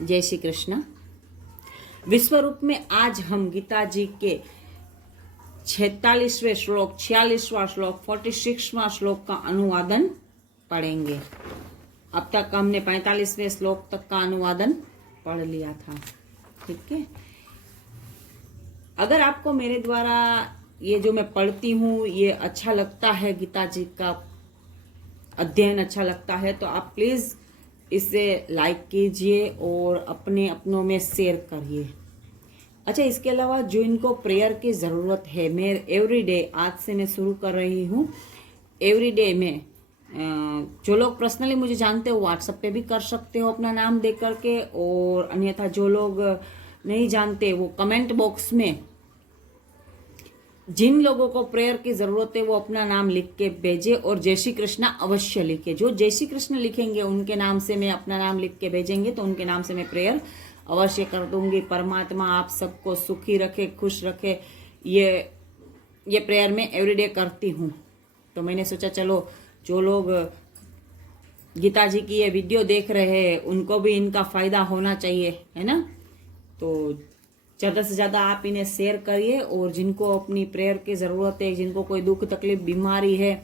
जय श्री कृष्ण। विश्वरूप में आज हम गीता जी के 46वें श्लोक, 46वां श्लोक, 46वां श्लोक का अनुवादन पढ़ेंगे। अब तक हमने 45वें श्लोक तक का अनुवादन पढ़ लिया था। ठीक है। अगर आपको मेरे द्वारा ये जो मैं पढ़ती हूँ ये अच्छा लगता है, गीता जी का अध्ययन अच्छा लगता है, तो आप प्लीज इसे लाइक कीजिए और अपने अपनों में शेयर करिए। अच्छा, इसके अलावा जो इनको प्रेयर की ज़रूरत है, मैं एवरीडे आज से मैं शुरू कर रही हूँ। एवरीडे में जो लोग पर्सनली मुझे जानते हो व्हाट्सएप पे भी कर सकते हो अपना नाम दे करके, और अन्यथा जो लोग नहीं जानते वो कमेंट बॉक्स में जिन लोगों को प्रेयर की जरूरत है वो अपना नाम लिख के भेजे और जय श्री कृष्ण अवश्य लिखे। जो जय श्री कृष्ण लिखेंगे उनके नाम से मैं अपना नाम लिख के भेजेंगे तो उनके नाम से मैं प्रेयर अवश्य कर दूंगी। परमात्मा आप सबको सुखी रखे, खुश रखे। ये प्रेयर मैं एवरीडे करती हूँ। तो मैंने सोचा चलो जो लोग गीता जी की ये वीडियो देख रहे हैं उनको भी इनका फायदा होना चाहिए, है ना। तो ज़्यादा से ज़्यादा आप इन्हें शेयर करिए, और जिनको अपनी प्रेयर की ज़रूरत है, जिनको कोई दुख तकलीफ बीमारी है,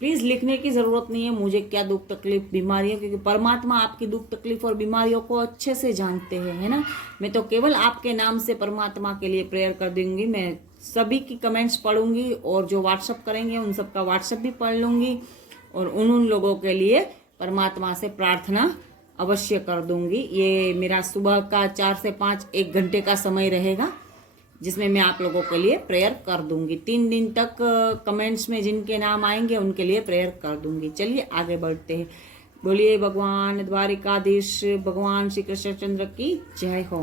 प्लीज़ लिखने की ज़रूरत नहीं है मुझे क्या दुख तकलीफ बीमारी है, क्योंकि परमात्मा आपकी दुख तकलीफ और बीमारियों को अच्छे से जानते हैं, है ना। मैं तो केवल आपके नाम से परमात्मा के लिए प्रेयर कर दूंगी। मैं सभी की कमेंट्स पढ़ूंगी और जो व्हाट्सअप करेंगे उन सबका व्हाट्सअप भी पढ़ लूंगी, और उन लोगों के लिए परमात्मा से प्रार्थना अवश्य कर दूंगी। ये मेरा सुबह का 4 से 5 1 घंटे का समय रहेगा जिसमें मैं आप लोगों के लिए प्रेयर कर दूंगी। 3 दिन तक कमेंट्स में जिनके नाम आएंगे उनके लिए प्रेयर कर दूंगी। चलिए आगे बढ़ते हैं। बोलिए भगवान द्वारिकाधीश भगवान श्री कृष्णचंद्र की जय हो।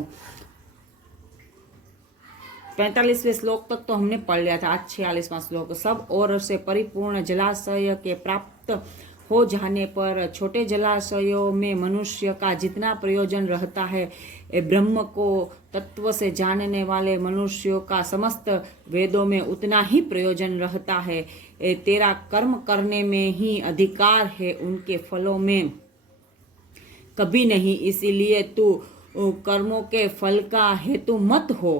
45वें श्लोक तक तो हमने पढ़ लिया था। आज 46वां श्लोक। सब ओर से परिपूर्ण जलाशय के प्राप्त हो जाने पर छोटे जलाशयों में मनुष्य का जितना प्रयोजन रहता है, ब्रह्म को तत्व से जानने वाले मनुष्यों का समस्त वेदों में उतना ही प्रयोजन रहता है। तेरा कर्म करने में ही अधिकार है, उनके फलों में कभी नहीं। इसीलिए तू कर्मों के फल का हेतु मत हो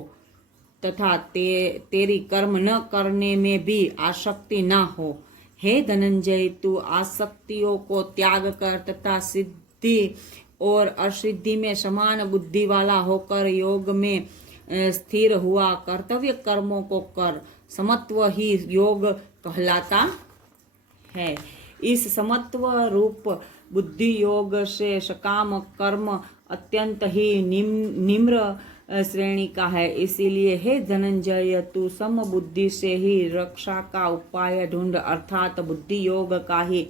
तथा तेरी कर्म न करने में भी आसक्ति न हो। हे धनंजय, तू आसक्तियों को त्याग कर तथा सिद्धि और असिद्धि में समान बुद्धि वाला होकर योग में स्थिर हुआ कर्तव्य कर्मों को कर। समत्व ही योग कहलाता है। इस समत्व रूप बुद्धि योग से सकाम कर्म अत्यंत ही निम्र श्रेणी का है। इसीलिए हे धनंजय, तू सम बुद्धि से ही रक्षा का उपाय ढूंढ, अर्थात बुद्धि योग का ही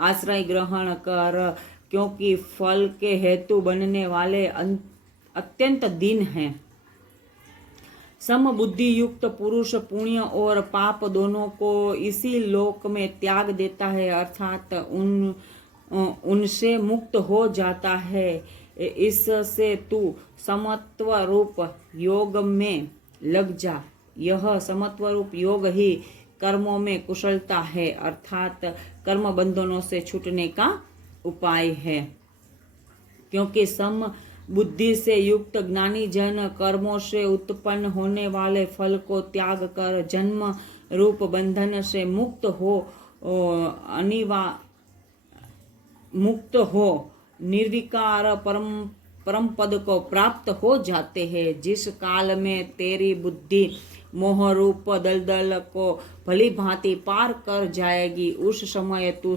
आश्रय ग्रहण कर, क्योंकि फल के हेतु बनने वाले अत्यंत दीन हैं। सम बुद्धि युक्त पुरुष पुण्य और पाप दोनों को इसी लोक में त्याग देता है, अर्थात उनसे मुक्त हो जाता है। इससे तू समत्व रूप योग में लग जा। यह समत्व रूप योग ही कर्मों में कुशलता है, अर्थात कर्म बंधनों से छूटने का उपाय है। क्योंकि सम बुद्धि से युक्त ज्ञानी जन कर्मों से उत्पन्न होने वाले फल को त्याग कर जन्म रूप बंधन से मुक्त हो निर्विकार परम पद को प्राप्त हो जाते हैं। जिस काल में तेरी बुद्धि मोह रूप दलदल को भली भांति पार कर जाएगी, उस समय तू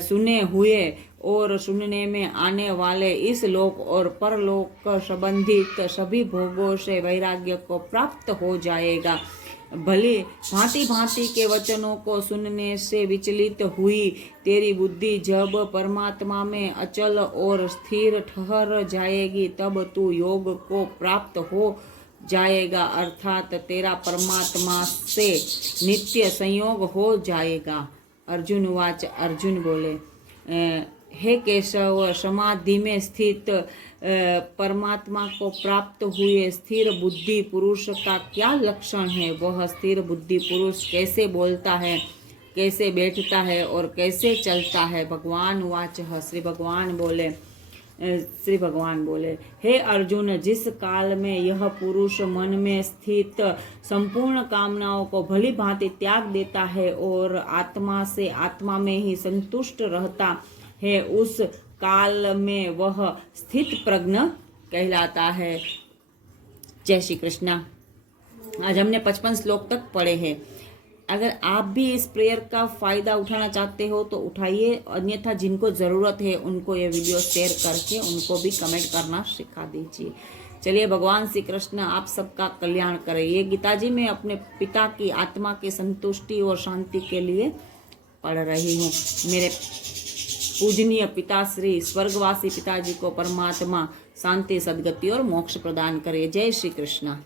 सुने हुए और सुनने में आने वाले इस लोक और परलोक संबंधित सभी भोगों से वैराग्य को प्राप्त हो जाएगा। भले भांति भांति के वचनों को सुनने से विचलित हुई तेरी बुद्धि जब परमात्मा में अचल और स्थिर ठहर जाएगी, तब तू योग को प्राप्त हो जाएगा, अर्थात तेरा परमात्मा से नित्य संयोग हो जाएगा। अर्जुन वाच। अर्जुन बोले, हे केशव, समाधि में स्थित परमात्मा को प्राप्त हुए स्थिर बुद्धि पुरुष का क्या लक्षण है? वह स्थिर बुद्धि पुरुष कैसे बोलता है, कैसे बैठता है और कैसे चलता है? भगवान वाच। श्री भगवान बोले, श्री भगवान बोले, हे अर्जुन, जिस काल में यह पुरुष मन में स्थित संपूर्ण कामनाओं को भली भांति त्याग देता है और आत्मा से आत्मा में ही संतुष्ट रहता है, उस काल में वह स्थित प्रज्ञ कहलाता है। जय श्री कृष्णा। आज हमने 55 श्लोक तक पढ़े हैं। अगर आप भी इस प्रेयर का फायदा उठाना चाहते हो तो उठाइए, अन्यथा जिनको ज़रूरत है उनको ये वीडियो शेयर करके उनको भी कमेंट करना सिखा दीजिए। चलिए, भगवान श्री कृष्ण आप सबका कल्याण करें। ये गीता जी मैं अपने पिता की आत्मा की संतुष्टि और शांति के लिए पढ़ रही हूँ। मेरे पूजनीय पिताश्री स्वर्गवासी पिताजी को परमात्मा शांति, सद्गति और मोक्ष प्रदान करे। जय श्री कृष्ण।